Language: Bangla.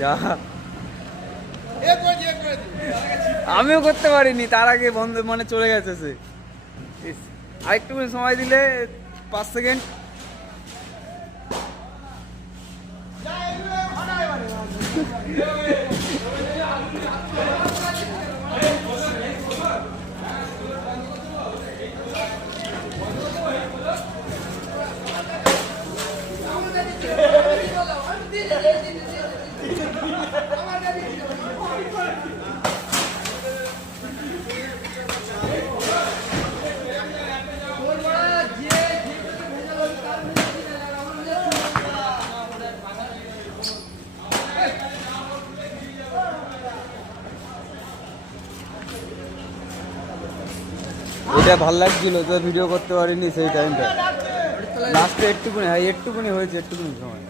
যা আমিও করতে পারিনি, তার আগে বন্ধ মানে চলে গেছে সে। আরেকটু সময় দিলে 5 সেকেন্ড। এটা ভালো লাগছিল তো, ভিডিও করতে পারিনি সেই টাইমটা। লাস্টে একটুকুনি, হ্যাঁ একটুকুনি হয়েছে, একটুকুনি সময়।